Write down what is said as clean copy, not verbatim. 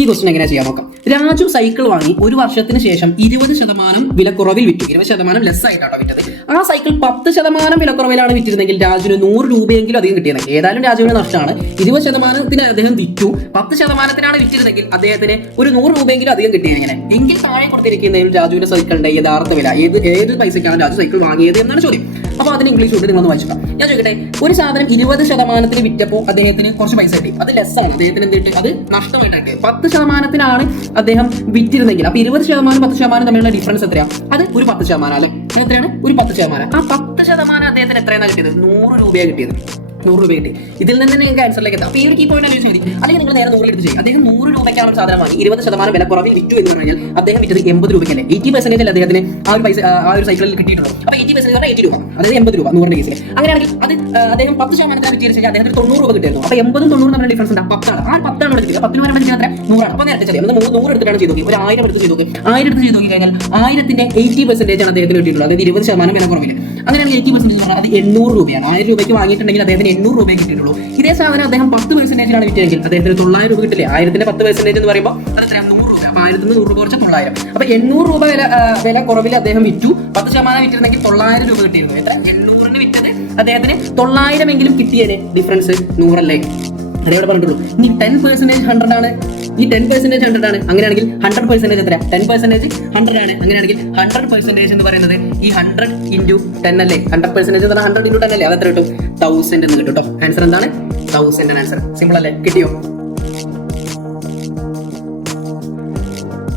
ഈ ക്വസ്റ്റൻ എങ്ങനെ ചെയ്യാൻ നോക്കാം. രാജു സൈക്കിൾ വാങ്ങി ഒരു വർഷത്തിന് ശേഷം 20% വിലക്കുറവിൽ വിറ്റു. 20% ലെസ് ആയിട്ടാണ് വിറ്റത്. ആ സൈക്കിൾ 10% വിലക്കുറവിലാണ് വിറ്റിരുന്നെങ്കിൽ രാജുവിന് 100 രൂപയെങ്കിലും അധികം കിട്ടിയത്. ഏതായാലും രാജുവിന് നഷ്ടമാണ്. 20% അദ്ദേഹം വിറ്റു, 10% വിറ്റിരുന്നെങ്കിൽ അദ്ദേഹത്തിന് ഒരു 100 രൂപയെങ്കിലും അധികം കിട്ടിയത്. എങ്കിൽ താഴെ കൊടുത്തിരിക്കുന്നതിൽ രാജുവിന്റെ സൈക്കിളിന്റെ യഥാർത്ഥ വില ഏത് പൈസയ്ക്കാണ് രാജു സൈക്കിൾ വാങ്ങിയത് എന്നാണ് ചോദ്യം. അപ്പോൾ അതിന് ഇംഗ്ലീഷ് കൊണ്ട് നിങ്ങളൊന്ന് വായിച്ചിട്ടാ. ഞാൻ ചോദിക്കട്ടെ, ഒരു സാധനം 20% വിറ്റപ്പോൾ അദ്ദേഹത്തിന് കുറച്ച് പൈസ കിട്ടി, അത് ലെസ് ആണ്. അദ്ദേഹത്തിന് എന്തിട്ട് അത് നഷ്ടമായിട്ടാണ്. 10% അദ്ദേഹം വിറ്റിരുന്നെങ്കിൽ അപ്പൊ 20% 10% തമ്മിലുള്ള ഡിഫറൻസ് എത്രയാണ്? അത് ഒരു 10% അല്ലെ? എത്രയാണ്? ഒരു 10%. ആ 10% അദ്ദേഹത്തിന് എത്രയാണ് കിട്ടിയത്? 100 രൂപയാണ് കിട്ടിയത്. 100 രൂപ കിട്ടി. ഇതിൽ നിന്ന് നിങ്ങൾക്ക് ആൻസറിലേക്ക് എത്താം. അപ്പോൾ ഈ ഒരു കീ പോയിന്റ് ആലോചിച്ച് മതി. അല്ലെങ്കിൽ നിങ്ങൾ നേരെ 100 എടുത്ത് ചെയ്യും. അദ്ദേഹം 100 രൂപയ്ക്കാണ് സാധനം വാങ്ങി 20% വിലക്കുറവിൽ വിറ്റു എന്ന് പറഞ്ഞാൽ അദ്ദേഹം വിറ്റത് 80 രൂപയ്ക്കല്ലേ? 80% അല്ലേ അദ്ദേഹത്തിന് ആ ഒരു പൈസ ആ ഒരു സൈക്കിളിൽ കിട്ടിയിട്ടുള്ളൂ. അപ്പോൾ 80% പറഞ്ഞാൽ 80 രൂപ, അതായത് 80 രൂപ 100 കേസിൽ. അങ്ങനെയാണെങ്കിൽ അത് അദ്ദേഹം 10% വിറ്റിരിച്ചാൽ അദ്ദേഹത്തിന് 90 രൂപ കിട്ടിയിരുന്നു. അപ്പോൾ 80 ഉം 90 തമ്മിലുള്ള ഡിഫറൻസ് ഉണ്ട്. 10 ആണ്. ആ 10 ആണ് എടുത്തില്ല. 10 രൂപ എത്ര? 100 ആണ്. അപ്പോൾ നേരത്തെ ചെറിയ 100 എടുത്തിട്ടാണ് ചെയ്ത് നോക്കി. ഒരു 1000 എടുത്ത് ചെയ്ത് നോക്കി. 1000 എടുത്ത് ചെയ്ത് നോക്കി കഴിഞ്ഞാൽ 1000ന്റെ 80% ആണ് അദ്ദേഹത്തിന് കിട്ടിയിട്ടുള്ളത്. അതായത് 20% വിലക്കുറവിൽ. അങ്ങനെയാണ് 80% പറഞ്ഞാൽ അത് 800 രൂപയാണ്. 1000 രൂപയ്ക്ക് വാങ്ങിയിട്ടുണ്ടെങ്കിൽ അദ്ദേഹത്തിന് 800 രൂപയെ കിട്ടിയിട്ടുള്ളൂ. ഇതേ സാധനം അദ്ദേഹം 10% വിറ്റെങ്കിൽ അദ്ദേഹത്തിന് 900 രൂപ കിട്ടില്ലേ? 1000ന്റെ 10% എന്ന് പറയുമ്പോൾ അത് എത്രയാണ്? 100 രൂപ. അപ്പോൾ 1000 100 രൂപ കുറച്ച് 900. അപ്പോൾ 800 രൂപ വില കുറവിൽ അദ്ദേഹം വിറ്റു. 10% വിറ്റിരുന്നെങ്കിൽ 900 രൂപ കിട്ടിയിരുന്നു. എത്ര? 800ന് വിറ്റത് അദ്ദേഹത്തിന് 900 എങ്കിലും കിട്ടിയതിന് ഡിഫറൻസ് 100 അല്ലേ? അതേപോലെ പറഞ്ഞിട്ടുള്ളൂ. ഇനി 10% 100 ആണ്. ഈ 10% 100 ആണ്. അങ്ങനെയാണെങ്കിൽ 100% എത്ര? 10% 100 ആണ്. അങ്ങനെയാണെങ്കിൽ 100% എന്ന് പറയുന്നത് ഈ 100 × 10 അല്ലേ? 100% എന്ന് പറഞ്ഞാൽ 100 × 10 അല്ലേ? അത് എത്ര കിട്ടും? 1000 എന്ന് കിട്ടും കേട്ടോ. ആൻസർ എന്താണ്? 1000 ആൻസർ. സിമ്പിൾ അല്ലേ? കിട്ടിയോ?